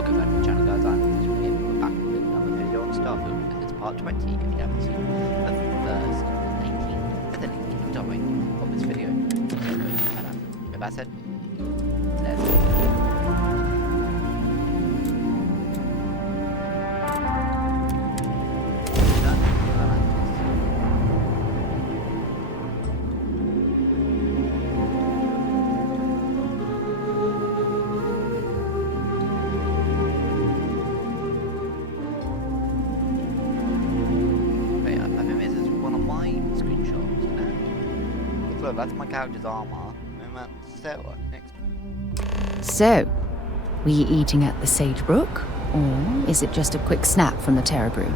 Welcome back to the channel, guys. I'm here. We're back with another video on Starfield. This is part 20. If you haven't seen the first 18, and then 18 topic of this video. So, with that said, let's go. That's my character's armor, and that's Sarah next. So, were you eating at the Sagebrook, or is it just a quick snap from the Terror Brew?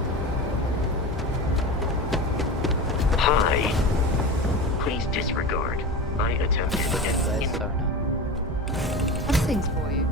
Hi. Please disregard. I attempted There's Sona. Have things for you.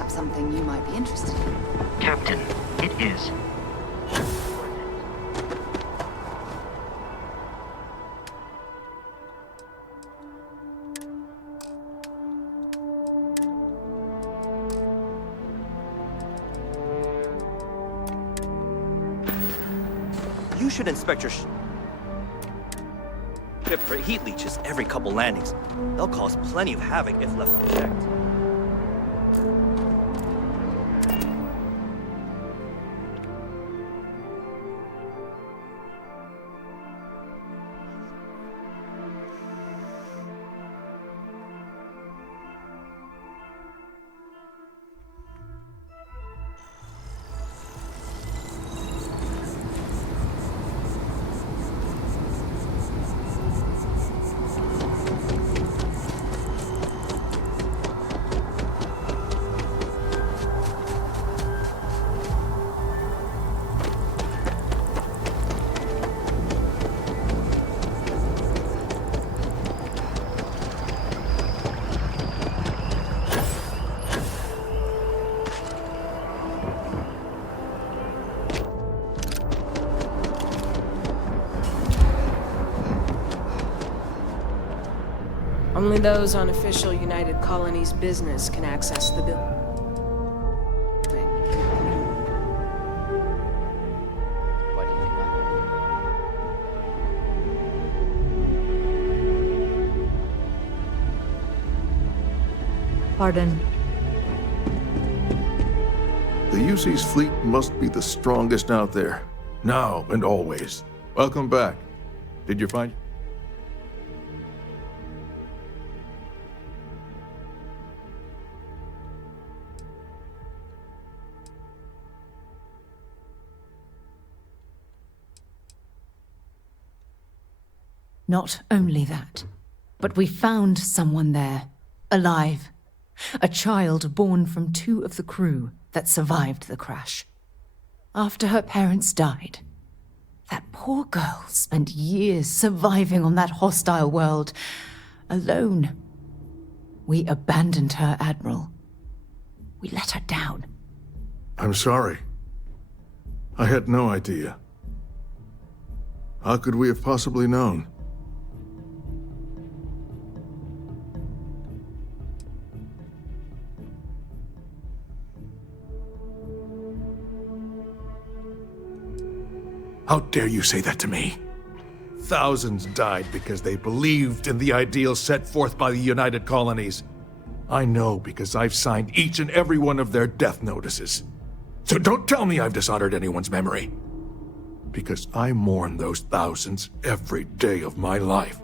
Up something you might be interested in. Captain, it is. You should inspect your ship for heat leeches every couple landings. They'll cause plenty of havoc if left unchecked. Only those on official United Colonies business can access the building. Why do you think that? Pardon. The UC's fleet must be the strongest out there, now and always. Welcome back. Did you find? Not only that, but we found someone there, alive. A child born from 2 of the crew that survived the crash. After her parents died, that poor girl spent years surviving on that hostile world, alone. We abandoned her, Admiral. We let her down. I'm sorry. I had no idea. How could we have possibly known? How dare you say that to me? Thousands died because they believed in the ideals set forth by the United Colonies. I know because I've signed each and every one of their death notices. So don't tell me I've dishonored anyone's memory. Because I mourn those thousands every day of my life.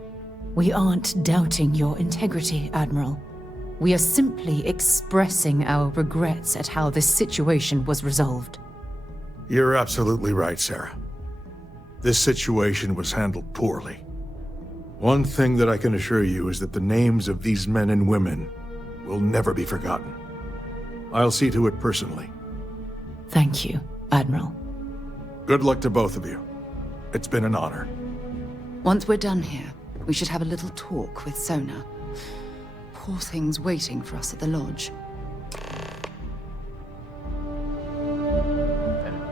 We aren't doubting your integrity, Admiral. We are simply expressing our regrets at how this situation was resolved. You're absolutely right, Sarah. This situation was handled poorly. One thing that I can assure you is that the names of these men and women will never be forgotten. I'll see to it personally. Thank you, Admiral. Good luck to both of you. It's been an honor. Once we're done here, we should have a little talk with Sona. Poor thing's waiting for us at the lodge.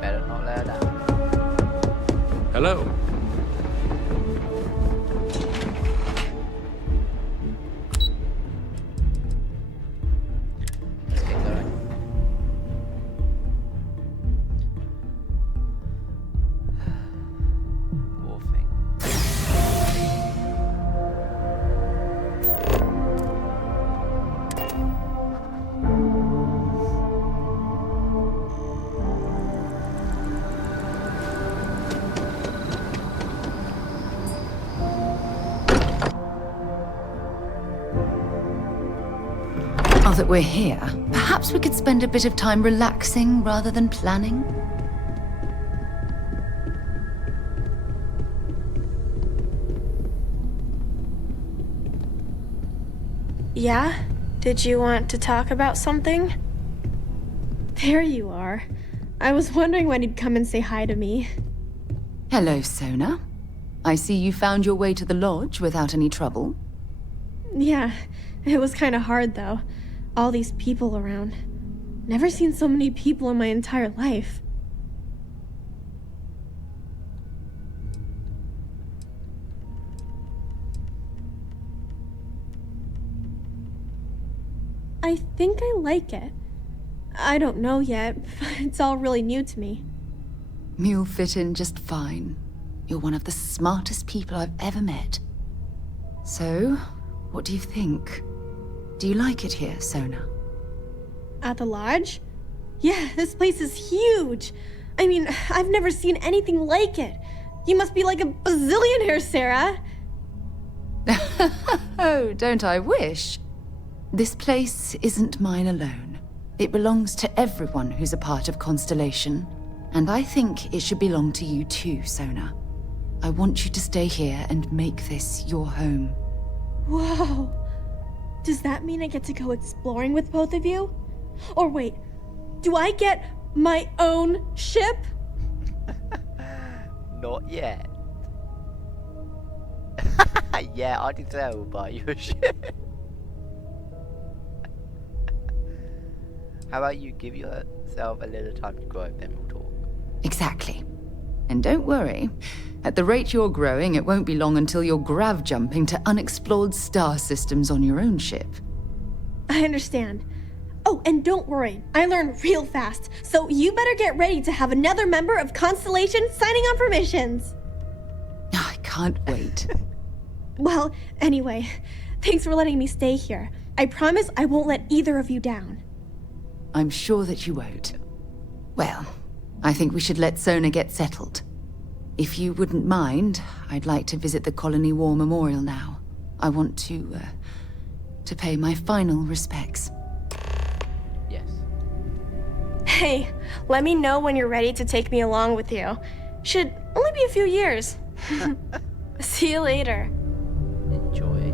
Better not let her down. Hello. Let's get going. Poor thing. Now that we're here, perhaps we could spend a bit of time relaxing rather than planning? Yeah? Did you want to talk about something? There you are. I was wondering when you'd come and say hi to me. Hello, Sona. I see you found your way to the lodge without any trouble. Yeah, it was kind of hard though. All these people around. Never seen so many people in my entire life. I think I like it. I don't know yet. It's all really new to me. You'll fit in just fine. You're one of the smartest people I've ever met. So, what do you think? Do you like it here, Sona? At the lodge? Yeah, this place is huge. I mean, I've never seen anything like it. You must be like a bazillionaire, Sarah. Oh, don't I wish? This place isn't mine alone. It belongs to everyone who's a part of Constellation. And I think it should belong to you too, Sona. I want you to stay here and make this your home. Whoa. Does that mean I get to go exploring with both of you? Or wait, do I get my own ship? Not yet. Yeah, I can tell by your shit. How about you give yourself a little time to grow, then we'll talk. Exactly. And don't worry. At the rate you're growing, it won't be long until you're grav jumping to unexplored star systems on your own ship. I understand. Oh, and don't worry, I learn real fast, so you better get ready to have another member of Constellation signing on for missions. I can't wait. Well, anyway, thanks for letting me stay here. I promise I won't let either of you down. I'm sure that you won't. Well, I think we should let Sona get settled. If you wouldn't mind, I'd like to visit the Colony War Memorial now. I want to pay my final respects. Yes. Hey, let me know when you're ready to take me along with you. Should only be a few years. See you later. Enjoy.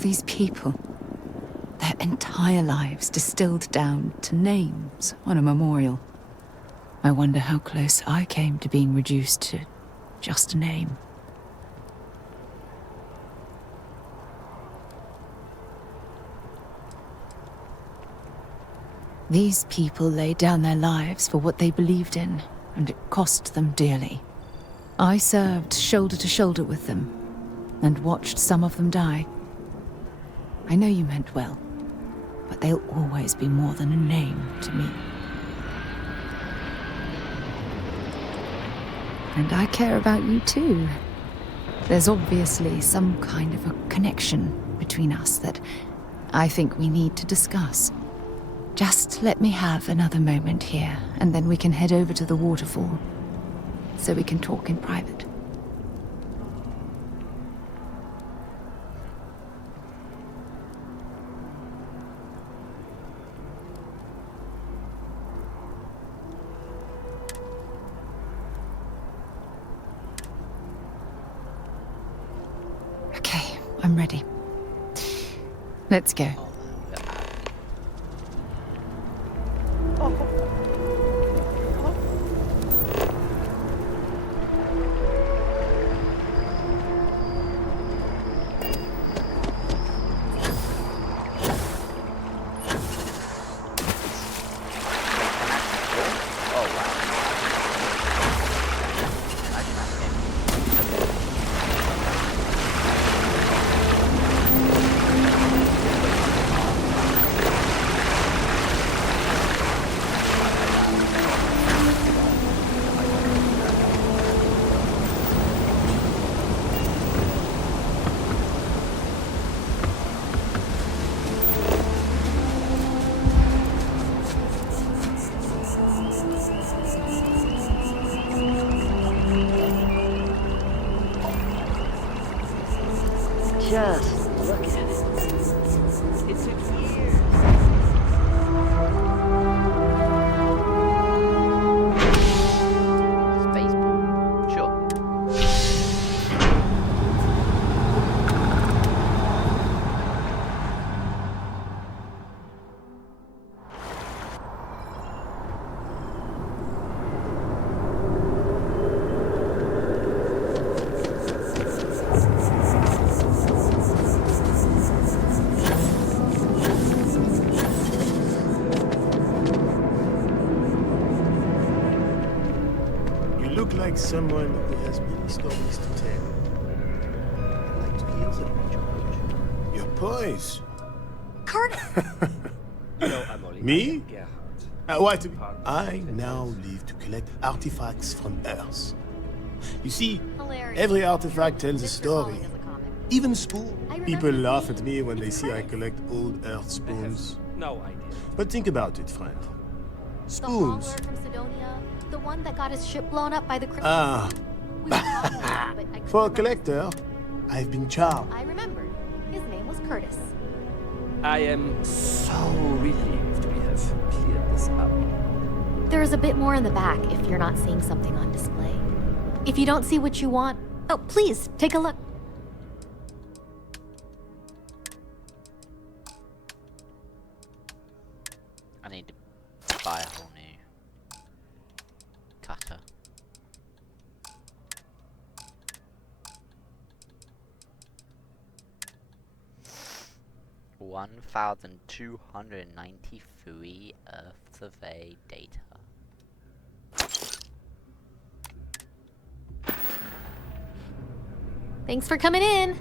these people. Their entire lives distilled down to names on a memorial. I wonder how close I came to being reduced to just a name. These people laid down their lives for what they believed in, and it cost them dearly. I served shoulder to shoulder with them, and watched some of them die. I know you meant well, but they'll always be more than a name to me. And I care about you too. There's obviously some kind of a connection between us that I think we need to discuss. Just let me have another moment here, and then we can head over to the waterfall, so we can talk in private. Okay, I'm ready. Let's go. Just look at it. It took years. Spaceport. Sure. Like someone who has many stories to tell. I'd like to hear them, George. Your poise. Curtis! Me? What? I now live to collect artifacts from Earth. You see, every artifact tells a story. Even spoon. People laugh at me when they see I collect old Earth spoons. No idea. But think about it, friend. The hauler Spoons. from Sidonia, the one that got his ship blown up by the criminals. Ah. We were talking about it, but I couldn't For a remember. collector, I've been charmed. I remembered. His name was Curtis. I am so relieved we have cleared this up. There is a bit more in the back if you're not seeing something on display. If you don't see what you want, oh, please, take a look. I need to buy a whole new cutter. $1,293 Earth survey data. Thanks for coming in.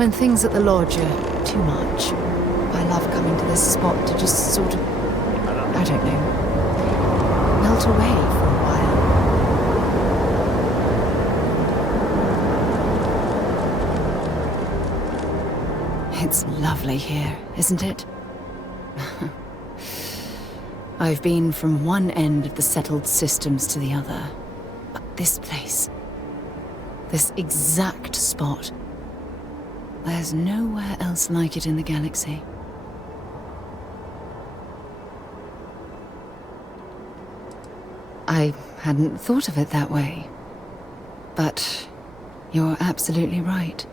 When things at the lodge are too much, I love coming to this spot to just sort of, I don't know, melt away for a while. It's lovely here, isn't it? I've been from one end of the settled systems to the other. But this place, this exact spot, there's nowhere else like it in the galaxy. I hadn't thought of it that way. But you're absolutely right.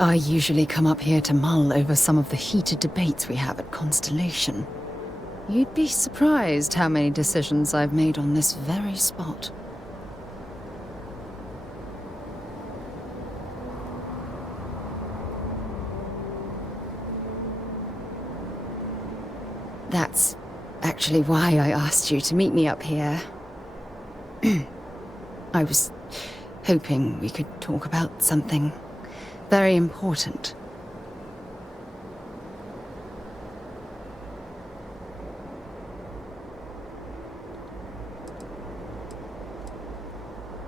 I usually come up here to mull over some of the heated debates we have at Constellation. You'd be surprised how many decisions I've made on this very spot. That's actually why I asked you to meet me up here. I was hoping we could talk about something very important.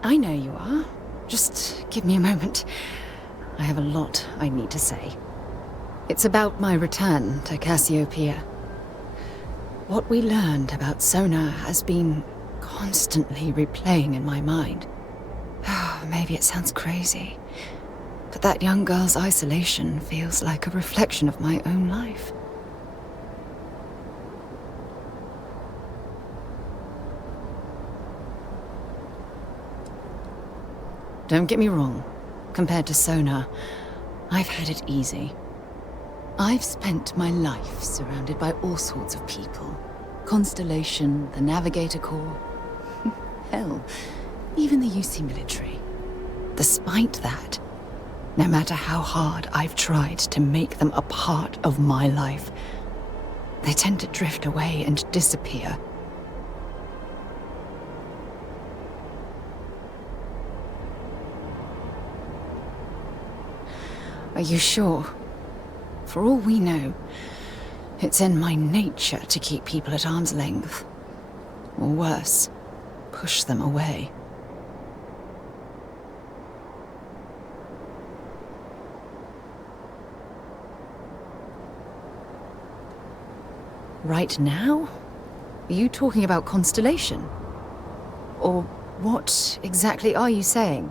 I know you are. Just give me a moment. I have a lot I need to say. It's about my return to Cassiopeia. What we learned about Sona has been constantly replaying in my mind. Maybe it sounds crazy, but that young girl's isolation feels like a reflection of my own life. Don't get me wrong. Compared to Sona, I've had it easy. I've spent my life surrounded by all sorts of people. Constellation, the Navigator Corps. Hell, even the UC military. Despite that, no matter how hard I've tried to make them a part of my life, they tend to drift away and disappear. Are you sure? For all we know, it's in my nature to keep people at arm's length. Or worse, push them away. Right now? Are you talking about Constellation? Or what exactly are you saying?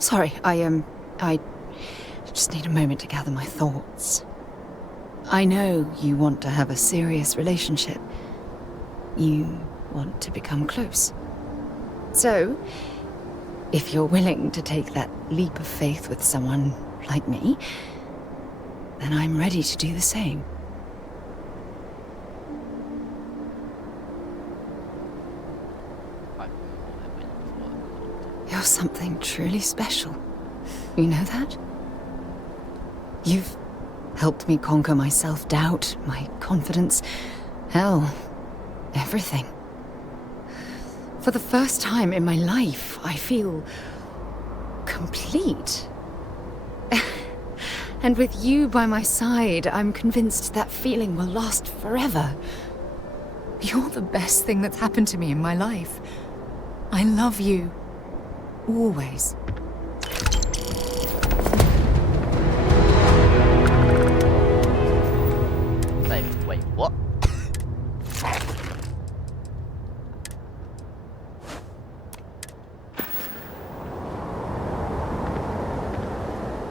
Sorry, I just need a moment to gather my thoughts. I know you want to have a serious relationship. You want to become close. So, if you're willing to take that leap of faith with someone like me, then I'm ready to do the same. You're something truly special. You know that? You've helped me conquer my self-doubt, my confidence, hell, everything. For the first time in my life, I feel complete. And with you by my side, I'm convinced that feeling will last forever. You're the best thing that's happened to me in my life. I love you. Always. Wait, what?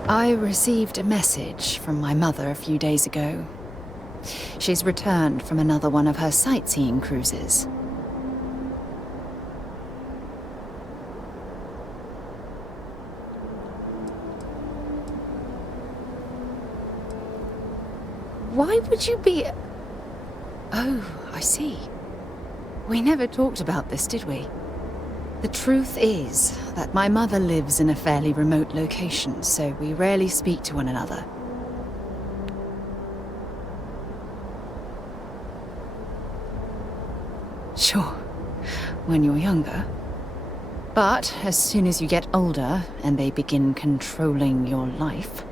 I received a message from my mother a few days ago. She's returned from another one of her sightseeing cruises. Why would you be... Oh, I see. We never talked about this, did we? The truth is that my mother lives in a fairly remote location, so we rarely speak to one another. Sure, when you're younger. But as soon as you get older and they begin controlling your life,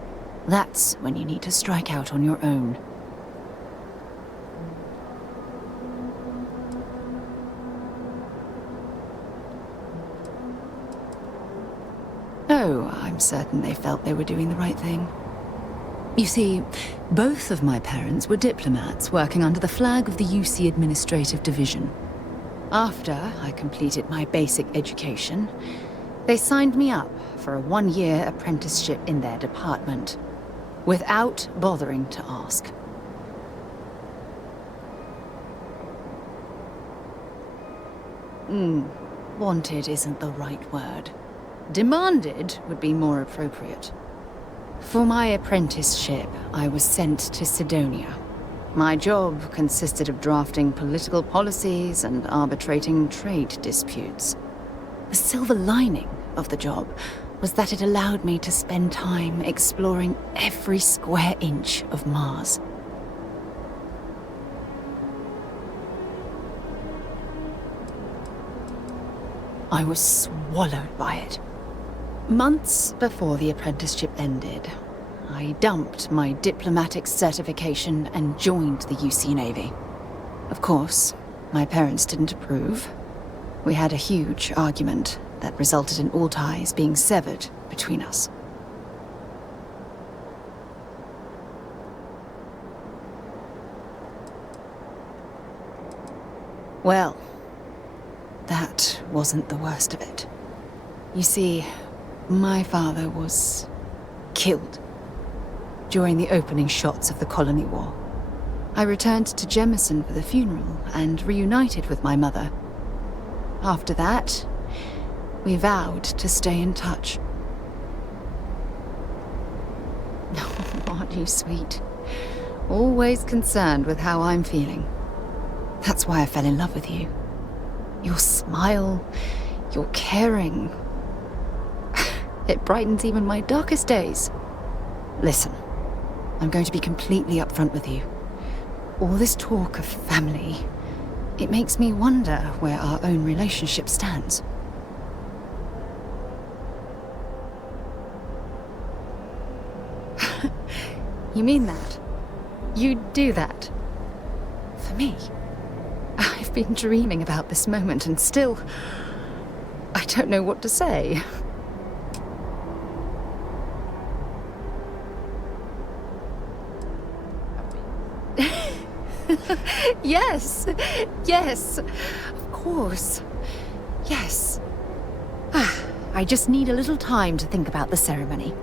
that's when you need to strike out on your own. Oh, I'm certain they felt they were doing the right thing. You see, both of my parents were diplomats working under the flag of the UC Administrative Division. After I completed my basic education, they signed me up for a 1-year apprenticeship in their department, without bothering to ask. Wanted isn't the right word. Demanded would be more appropriate. For my apprenticeship, I was sent to Sidonia. My job consisted of drafting political policies and arbitrating trade disputes. The silver lining of the job was that it allowed me to spend time exploring every square inch of Mars. I was swallowed by it. Months before the apprenticeship ended, I dumped my diplomatic certification and joined the UC Navy. Of course, my parents didn't approve. We had a huge argument that resulted in all ties being severed between us. Well, that wasn't the worst of it. You see, my father was killed during the opening shots of the Colony War. I returned to Jemison for the funeral and reunited with my mother. After that, we vowed to stay in touch. Oh, aren't you sweet? Always concerned with how I'm feeling. That's why I fell in love with you. Your smile, your caring. It brightens even my darkest days. Listen, I'm going to be completely upfront with you. All this talk of family, it makes me wonder where our own relationship stands. You mean that? You'd do that? For me? I've been dreaming about this moment and still... I don't know what to say. Yes, yes, of course, yes. I just need a little time to think about the ceremony.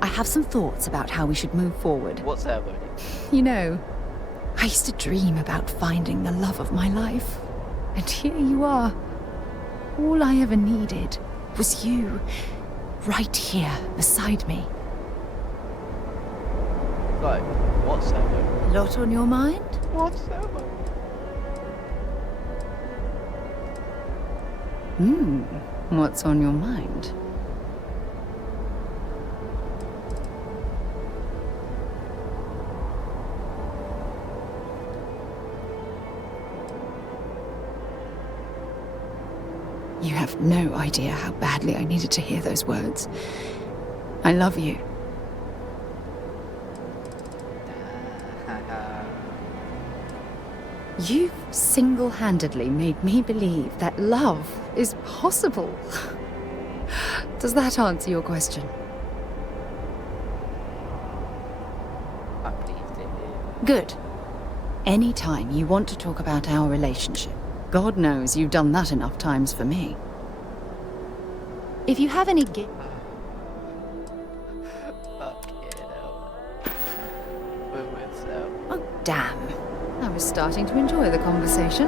I have some thoughts about how we should move forward. What ceremony? You know, I used to dream about finding the love of my life. And here you are. All I ever needed was you, right here beside me. Right, what ceremony? A lot on your mind? What ceremony? What's on your mind? You have no idea how badly I needed to hear those words. I love you. You've single-handedly made me believe that love is possible. Does that answer your question? I'm pleased to hear. Good. Anytime you want to talk about our relationship, God knows you've done that enough times for me. If you have any Fuck it out. Oh, damn. I was starting to enjoy the conversation.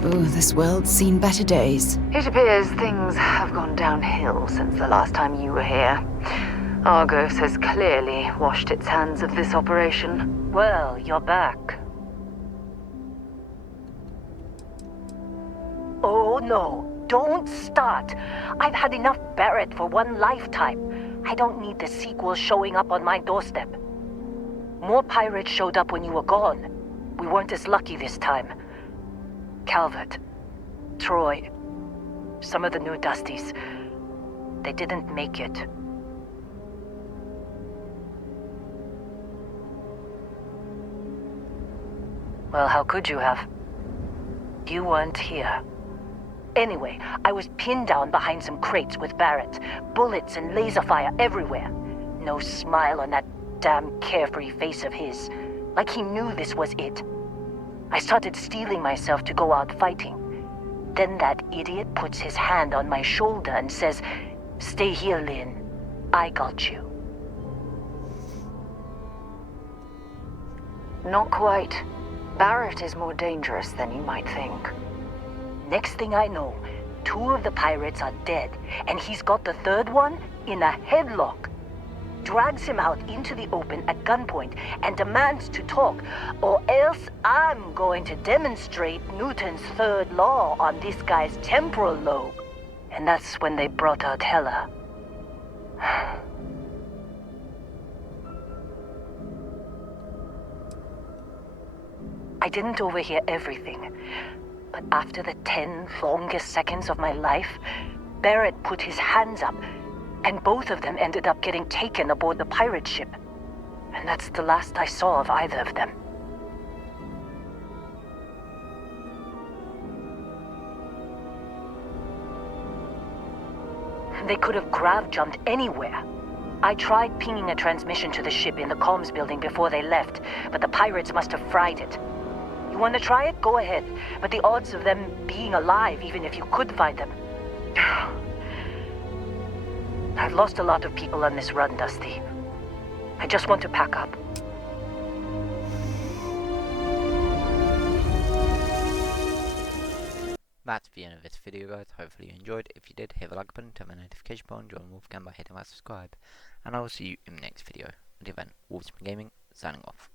Oh, this world's seen better days. It appears things have gone downhill since the last time you were here. Argos has clearly washed its hands of this operation. Well, you're back. Oh no, don't start. I've had enough Barrett for one lifetime. I don't need the sequel showing up on my doorstep. More pirates showed up when you were gone. We weren't as lucky this time. Calvert, Troy, some of the new Dusties, they didn't make it. Well, how could you have? You weren't here. Anyway, I was pinned down behind some crates with Barrett. Bullets and laser fire everywhere. No smile on that damn carefree face of his. Like he knew this was it. I started steeling myself to go out fighting. Then that idiot puts his hand on my shoulder and says, "Stay here, Lynn. I got you." Not quite. Barrett is more dangerous than you might think. Next thing I know, 2 of the pirates are dead, and he's got the 3rd one in a headlock. Drags him out into the open at gunpoint and demands to talk, or else I'm going to demonstrate Newton's 3rd law on this guy's temporal lobe. And that's when they brought out Hela. I didn't overhear everything, but after the 10 longest seconds of my life, Barrett put his hands up, and both of them ended up getting taken aboard the pirate ship. And that's the last I saw of either of them. They could have grav-jumped anywhere. I tried pinging a transmission to the ship in the comms building before they left, but the pirates must have fried it. You want to try it? Go ahead. But the odds of them being alive, even if you could find them... I've lost a lot of people on this run, Dusty. I just want to pack up. That's the end of this video, guys. Hopefully you enjoyed. If you did, hit the like button, turn the notification button, join WolfbaneGame by hitting that subscribe. And I will see you in the next video. Until then, WolfbaneGaming, signing off.